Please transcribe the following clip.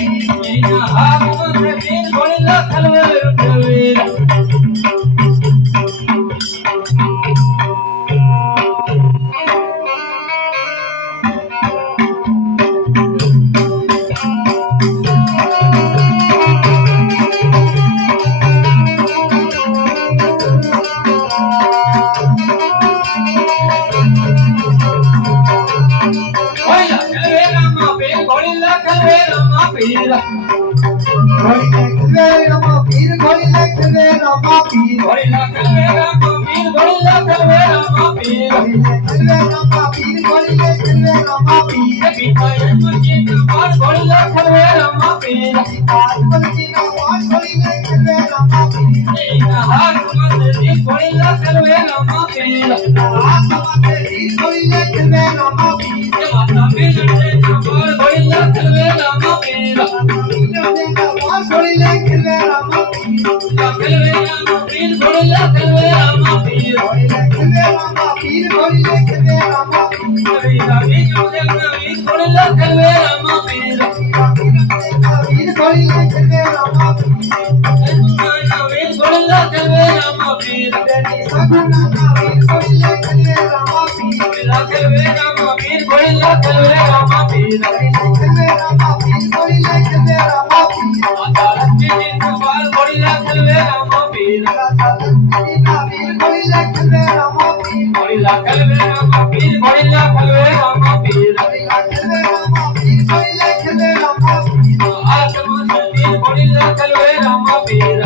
ina hakum bin golilla kalwir golilla kalwir ma pira golilla kalwir ma pira Pitayan mujina mar golilla kalwir ma pira ina hakum bin golilla kalwir ma pira mata bilde mar golilla kalwir ma pira kalwir ma bin golilla kalwir ma pira Navina bin golilla kalwir ma pira Navina bin golilla kalwir ma pira golilla kalwir ma pira Adalat bin mar golilla kalwir ma pira golilla kalwir ma pira golilla kalwir ma pira Atma bin golilla kalwir ma pira